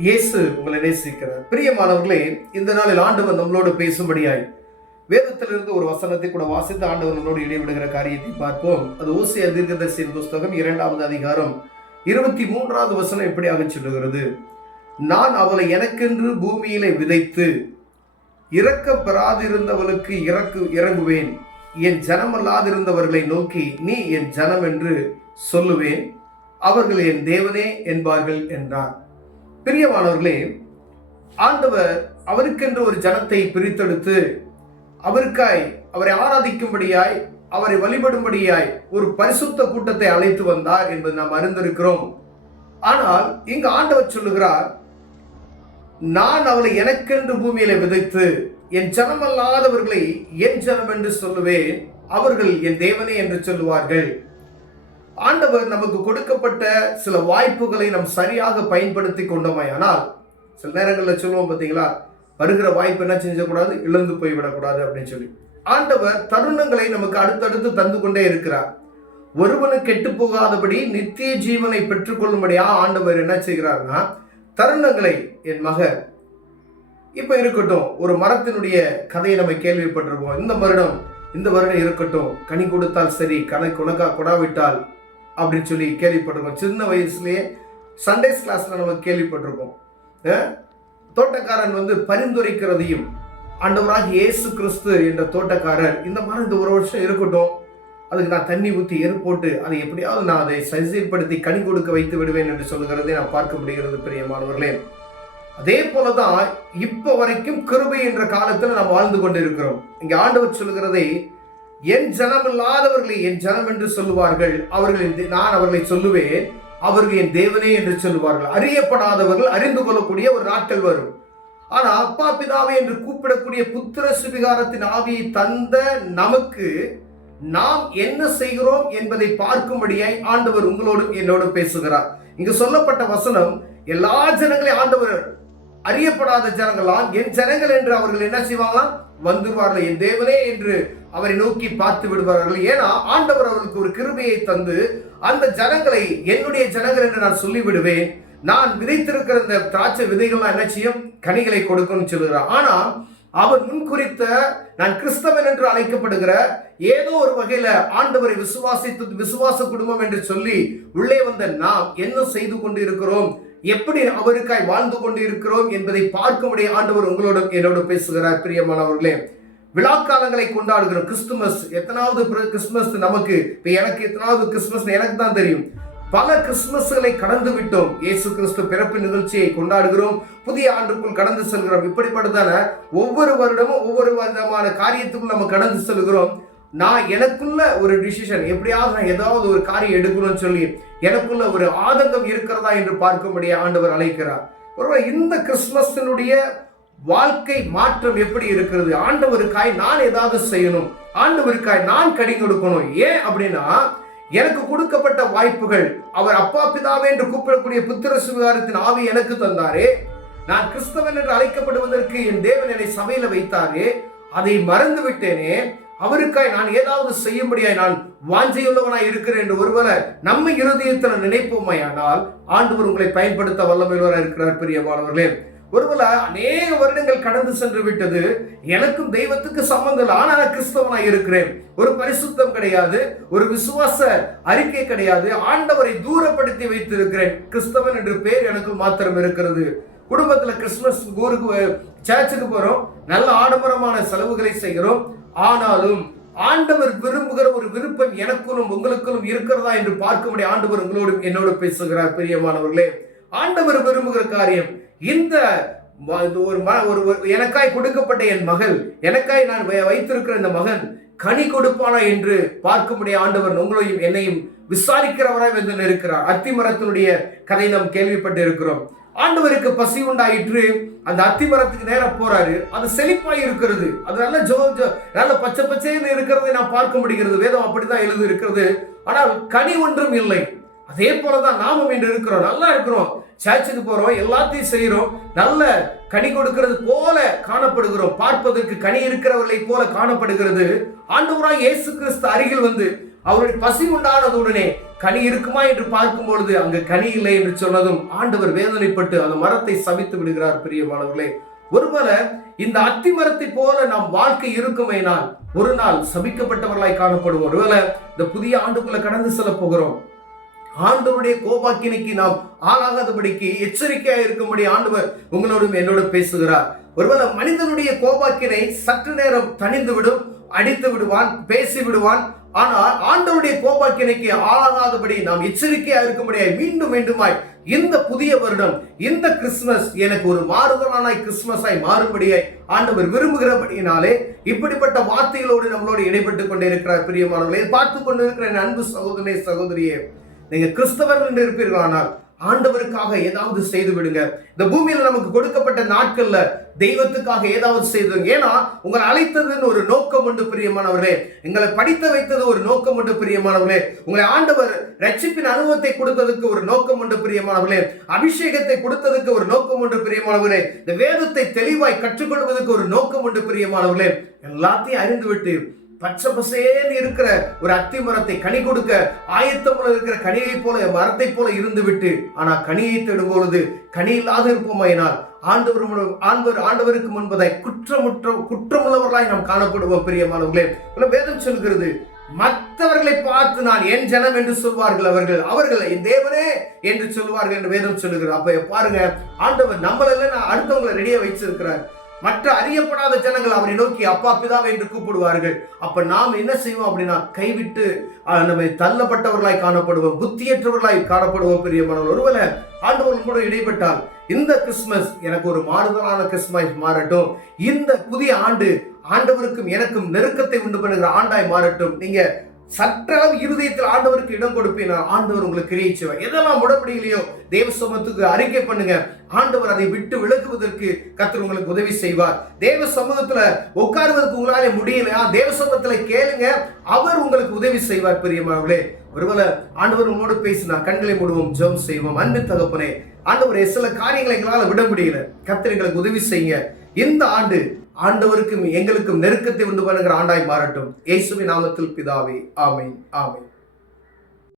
இயேசு உங்களை நேசிக்கிறார். பிரியமானவர்களே, இந்த நாளில் ஆண்டவர் நம்மளோடு பேசும்படியாய் வேதத்திலிருந்து ஒரு வசனத்தை கூட வாசித்து ஆண்டவர் நம்மளோடு இடைவிடுகிற காரியத்தை பார்ப்போம். அது ஓசியா தீர்க்கதரிசியின் புஸ்தகம் 2வது அதிகாரம் 23வது வசனம் இப்படியாக சொல்லுகிறது: நான் அவளை எனக்கென்று பூமியிலே விதைத்து இரக்கப்பெறாதிருந்தவளுக்கு இறங்குவேன். என் ஜனமல்லாதிருந்தவர்களை நோக்கி நீ என் ஜனம் என்று சொல்லுவேன், அவர்கள் என் தேவனே என்பார்கள் என்றார். பிரியமானவர்களே, ஆண்டவர் அவருக்கென்று ஒரு ஜனத்தை பிரித்தெடுத்து அவரை ஆராதிக்கும்படியாய், அவரை வழிபடும்படியாய் ஒரு பரிசுத்த கூட்டத்தை அழைத்து வந்தார் என்பது நாம் அறிந்திருக்கிறோம். ஆனால் இங்கு ஆண்டவர் சொல்லுகிறார், நான் அவளை எனக்கென்று பூமியில விதைத்து என் ஜனமல்லாதவர்களை என் ஜனம் என்று சொல்லுவேன், அவர்கள் என் தேவனே என்று சொல்லுவார்கள். ஆண்டவர் நமக்கு கொடுக்கப்பட்ட சில வாய்ப்புகளை நாம் சரியாக பயன்படுத்தி கொண்டோமையானால், சில நேரங்களில் சொல்லுவோம் பார்த்தீங்களா, வருகிற வாய்ப்பு என்ன செஞ்சக்கூடாது, இழந்து போய்விடக்கூடாது அப்படின்னு சொல்லி. ஆண்டவர் தருணங்களை நமக்கு அடுத்தடுத்து தந்து கொண்டே இருக்கிறார். ஒருவனு கெட்டு போகாதபடி நித்திய ஜீவனை பெற்றுக்கொள்ளும்படியா ஆண்டவர் என்ன செய்கிறார்னா, தருணங்களை, என் மகன் இப்ப இருக்கட்டும், ஒரு மரத்தினுடைய கதையை நம்ம கேள்விப்பட்டிருப்போம். இந்த வருடம் இருக்கட்டும், கனி கொடுத்தால் சரி, உனக்கா கொடாவிட்டால் அப்படின்னு சொல்லி கேள்விப்பட்டிருக்கோம். சின்ன வயசுலயே சண்டேஸ் கிளாஸ்ல நம்ம கேள்விப்பட்டிருக்கோம். தோட்டக்காரன் பரிந்துரைக்கிறதையும், ஆண்டவராகிய இயேசு கிறிஸ்து என்ற தோட்டக்காரர் இந்த மாதிரி இந்த ஒரு வருஷம் இருக்கட்டும், அதுக்கு நான் தண்ணி ஊற்றி போட்டு அதை எப்படியாவது நான் அதை சீர்படுத்தி கனி கொடுக்க வைத்து விடுவேன் என்று சொல்லுகிறதை நான் பார்க்க முடிகிறது. பிரியமானவர்களே, அதே போலதான் இப்ப வரைக்கும் கிருபை என்ற காலத்துல நாம் வாழ்ந்து கொண்டிருக்கிறோம். இங்க ஆண்டவர் சொல்லுகிறதை, என் ஜனம் இல்லாதவர்களை என் ஜனம் என்று சொல்லுவார்கள், நான் அவர்களை சொல்லுவேன், அவர்கள் என் தேவனே என்று சொல்லுவார்கள். அறியப்படாதவர்கள் அறிந்து கொள்ளக்கூடிய ஒரு நாட்கள் வரும். ஆனா அப்பா பிதாவே என்று கூப்பிடக்கூடிய புத்திர சுவிகாரத்தின் ஆவியை தந்த நமக்கு நாம் என்ன செய்கிறோம் என்பதை பார்க்கும்படியாய் ஆண்டவர் உங்களோடும் என்னோடும் பேசுகிறார். இங்கு சொல்லப்பட்ட வசனம், எல்லா ஜனங்களையும் ஆண்டவர் அறியப்படாத ஜனங்களாம் என் ஜனங்கள் என்று அவர்கள் என்ன செய்வாங்களாம், வந்துருவார்கள், என் தேவனே என்று அவரை நோக்கி பார்த்து விடுவார்கள். ஏன்னா ஆண்டவர் அவர்களுக்கு ஒரு கிருபையை தந்து அந்த ஜனங்களை என்னுடைய ஜனங்கள் என்று நான் சொல்லிவிடுவேன், நான் விதைத்திருக்கிற இந்த திராட்சை விதைகள்லாம் என்ன செய்யும், கனிகளை கொடுக்கும் சொல்லுகிறார். ஆனா அவர் முன்குறித்த, நான் கிறிஸ்தவன் என்று அழைக்கப்படுகிற ஏதோ ஒரு வகையில ஆண்டவரை விசுவாச குடும்பம் என்று சொல்லி உள்ளே வந்த நாம் என்ன செய்து கொண்டு இருக்கிறோம், எப்படி அவருக்காய் வாழ்ந்து கொண்டு இருக்கிறோம் என்பதை பார்க்கும்படியே ஆண்டவர் உங்களோட என்னோட பேசுகிறார். பிரியமானவர்களே, விழாக்காலங்களை கொண்டாடுகிறோம். கிறிஸ்துமஸ், எத்தனாவது கிறிஸ்துமஸ் நமக்கு, இப்ப எனக்கு எத்தனாவது கிறிஸ்துமஸ் எனக்கு தான் தெரியும். பல கிறிஸ்துமஸ்களை கடந்து விட்டோம். இயேசு கிறிஸ்து பிறப்பு நிகழ்ச்சியை கொண்டாடுகிறோம், புதிய ஆண்டுக்குள் கடந்து செல்கிறோம். இப்படிப்பட்டதான ஒவ்வொரு வருடமும் ஒவ்வொரு விதமான காரியத்துக்குள் நம்ம கடந்து செல்கிறோம். நான் எனக்குள்ள ஒரு டிசிஷன், எப்படியாவது நான் ஏதாவது ஒரு காரியம் எடுக்கணும்னு சொல்லி எனக்குள்ள ஒரு ஆதங்கம் இருக்கிறதா என்று பார்க்கும்படியே ஆண்டவர் அழைக்கிறார். ஒருவேளை இந்த கிறிஸ்துமஸினுடைய வாழ்க்கை மாற்றம் எப்படி இருக்கிறது, ஆண்டவருக்காய் நான் ஏதாவது செய்யணும், ஆண்டவருக்காய் நான் கனி கொடுக்கணும். ஏன் அப்படின்னா, எனக்கு கொடுக்கப்பட்ட வாய்ப்புகள், அவர் அப்பா பிதாவே என்று கூப்பிடக்கூடிய புத்திர சுவிகாரத்தின் ஆவி எனக்கு தந்தாரே, நான் கிறிஸ்தவன் என்று அழைக்கப்படுவதற்கு என் தேவன் என்னை சபையில வைத்தாரே, அதை மறந்து விட்டேனே, அவருக்காய் நான் ஏதாவது செய்யும்படியாய் நான் வாஞ்சையுள்ளவனாய் இருக்கிறேன் என்று ஒருவேளை நம்ம இருதயத்தில் நினைப்போமையானால் ஆண்டவர் உங்களை பயன்படுத்த வல்லமையுள்ளவராய் இருக்கிறார். பிரியமானவர்களே, ஒருவேளை அநேக வருடங்கள் கடந்து சென்று விட்டது, எனக்கும் தெய்வத்துக்கு சம்பந்தம் இல்லை, ஆனால் கிறிஸ்தவனாய் இருக்கிறேன், ஒரு பரிசுத்தம் கிடையாது, ஒரு விசுவாச அறிக்கை கிடையாது, ஆண்டவரை தூரப்படுத்தி வைத்திருக்கிறேன், கிறிஸ்தவன் என்று பேர் எனக்கு மாத்திரம் இருக்கிறது. குடும்பத்துல கிறிஸ்துமஸ் ஊருக்கு சர்ச்சுக்கு போறோம், நல்ல ஆடம்பரமான செலவுகளை செய்கிறோம், ஆனாலும் ஆண்டவர் விரும்புகிற ஒரு விருப்பம் எனக்குள்ளும் உங்களுக்குள்ளும் இருக்கிறதா என்று பார்க்கும்படி ஆண்டவர் உங்களோடு என்னோடு பேசுகிறார். பிரியமானவர்களே, ஆண்டவர் விரும்புகிற காரியம், இந்த எனக்காய் கொடுக்கப்பட்ட என் மகள், எனக்காய் நான் வைத்திருக்கிற இந்த மகன் கனி கொடுப்பானா என்று பார்க்கும்படி ஆண்டவர் உங்களையும் என்னையும் விசாரிக்கிறவராய் வந்து இருக்கிறார். அத்திமரத்தினுடைய கதை நாம் கேள்விப்பட்டு இருக்கிறோம். ஆண்டவருக்கு பசி உண்டாயிற்று, அந்த அத்திமரத்துக்கு நேரம் போறாரு, அது செழிப்பாய் இருக்கிறது, அது நல்ல பச்சை பச்சைன்னு இருக்கிறதை நாம் பார்க்க முடிகிறது. வேதம் அப்படிதான் எழுதி இருக்கிறது. ஆனால் கனி ஒன்றும் இல்லை. அதே போலதான் நாமும் இன்று இருக்கிறோம், நல்லா இருக்கிறோம், சர்ச்சுக்கு போறோம், எல்லாத்தையும் செய்யறோம், நல்ல கனி கொடுக்கிறது போல காணப்படுகிறோம், பார்ப்பதற்கு கனி இருக்கிறவர்களை போல காணப்படுகிறது. ஆண்டவராய் இயேசு கிறிஸ்து அருகில் வந்து அவருடைய பசி உண்டானதுடனே கனி இருக்குமா என்று பார்க்கும் பொழுது அங்கு கனி இல்லை என்று சொன்னதும் ஆண்டவர் வேதனைப்பட்டு அந்த மரத்தை சபித்து விடுகிறார். பிரியமானவர்களே, ஒருவேளை இந்த அத்தி மரத்தை போல நாம் வாழ்க்கை இருக்குமேனால் ஒரு நாள் சபிக்கப்பட்டவர்களாய் காணப்படுவோம். ஒருவேளை இந்த புதிய ஆண்டுக்குள்ள கடந்து செல்ல போகிறோம். ஆண்டவருடைய கோபாக்கினைக்கு நாம் ஆளாகாதபடிக்கு எச்சரிக்கையா இருக்கும்படி ஆண்டவர் உங்களோடும் என்னோடு பேசுகிறார். ஒருவேளை மனிதனுடைய கோபாக்கினை சற்று நேரம் தணிந்து விடும், அடித்து விடுவான், பேசி விடுவான். ஆனால் ஆண்டவருடைய கோபாக்கினைக்கு ஆளாகாதபடி நாம் எச்சரிக்கையா இருக்கும்படியாய் மீண்டும் மீண்டுமாய் இந்த புதிய வருடம், இந்த கிறிஸ்துமஸ் எனக்கு ஒரு மாறுதலான கிறிஸ்துமஸாய் மாறும்படியாய் ஆண்டவர் விரும்புகிறபடியினாலே இப்படிப்பட்ட வார்த்தைகளோடு நம்மளோடு இடைப்பட்டு கொண்டே இருக்கிறார். பிரியமானவர்களே, பார்த்து கொண்டு இருக்கிற என் அன்பு சகோதரனே, சகோதரியே, நீங்க கிறிஸ்தவர்கள் என்று இருப்பீர்களானால் ஆண்டவருக்காக ஏதாவது செய்து விடுங்க. இந்த பூமியில நமக்கு கொடுக்கப்பட்ட நாட்கள்ல தெய்வத்துக்காக ஏதாவது செய்து. ஏன்னா உங்களை அழைத்ததுன்னு ஒரு நோக்கம் உண்டு பிரியமானவர்களே. எங்களை படித்த வைத்தது ஒரு நோக்கம் உண்டு பிரியமானவர்களே. உங்களை ஆண்டவர் ரட்சிப்பின் அனுபவத்தை கொடுத்ததுக்கு ஒரு நோக்கம் உண்டு பிரியமானவர்களே. அபிஷேகத்தை கொடுத்ததுக்கு ஒரு நோக்கம் உண்டு பிரியமானவர்களே. இந்த வேதத்தை தெளிவாய் கற்றுக்கொள்வதற்கு ஒரு நோக்கம் உண்டு பிரியமானவர்களே. எல்லாத்தையும் அறிந்துவிட்டு பச்சை பசேன்னு இருக்கிற ஒரு அத்தி மரத்தை கனி கொடுக்க ஆயத்தமுள்ள இருக்கிற கனியை போல மரத்தை போல இருந்து விட்டு ஆனா கனியை தேடும் பொழுது கனி இல்லாத இருப்போமாயினால் ஆண்டவருக்கு முன்பதாய் குற்றமுள்ளவர்களாய் நாம் காணப்படுவோம். பிரியமானவர்களே, வேதம் சொல்கிறது, மற்றவர்களை பார்த்து நான் என் ஜனம் என்று சொல்வார்கள், அவர்கள் என் தேவனே என்று சொல்வார்கள் என்று வேதம் சொல்லுகிறது. அப்ப பாருங்க, ஆண்டவர் நம்மள அடுத்தவங்களை ரெடியா வச்சிருக்கிறார். மற்ற அறியப்படாத ஜனங்கள் அவரை நோக்கி அப்பா பிதாவை என்று கூப்பிடுவார்கள். அப்ப நாம் என்ன செய்வோம் அப்படின்னா கைவிட்டு நம்ம தள்ளப்பட்டவர்களாய் காணப்படுவோம், புத்தியற்றவர்களாய் காணப்படுவோம். பிரியமானவர்கள், ஒருவேளை ஆண்டவர் கூட இடைப்பட்டால் இந்த கிறிஸ்துமஸ் எனக்கு ஒரு மாறுதலான கிறிஸ்துமஸ் மாறட்டும், இந்த புதிய ஆண்டு ஆண்டவருக்கும் எனக்கும் நெருக்கத்தை உண்டு பண்ணுகிற ஆண்டாய் மாறட்டும். நீங்க சற்றளவு இருதயத்தில் ஆண்டவருக்கு இடம் கொடுப்பீங்க, ஆண்டவர் உங்களுக்கு கிரியை செய்வார். எதெல்லாம் முடப்படியிலையோ தேவ சமூகத்துக்கு அறிக்கை பண்ணுங்க. ஆண்டவர் அதை விட்டு விலகுவதற்கு கர்த்தர் உங்களுக்கு உதவி செய்வார். தேவ சமூகத்துல உட்காருவதற்கு உங்களால முடியலையா, தேவ சமூகத்துல கேளுங்க, அவர் உங்களுக்கு உதவி செய்வார். பிரியமானவர்களே, ஒருவேளை ஆண்டவர் உங்களோடு பேசினா கண்களை மூடுவோம், ஜெபம் செய்வோம். அன்பு தகப்பனே, ஆண்டவரே, சில காரியங்களை எங்களால் விட முடியல, கர்த்தர் எங்களுக்கு உதவி செய்ய. இந்த ஆண்டு ஆண்டவருக்கும் எங்களுக்கும் நெருக்கத்தை உண்டு பண்ணுகிற ஆண்டாய் மாறட்டும். இயேசுவின் நாமத்தில் பிதாவே, ஆமென், ஆமென்.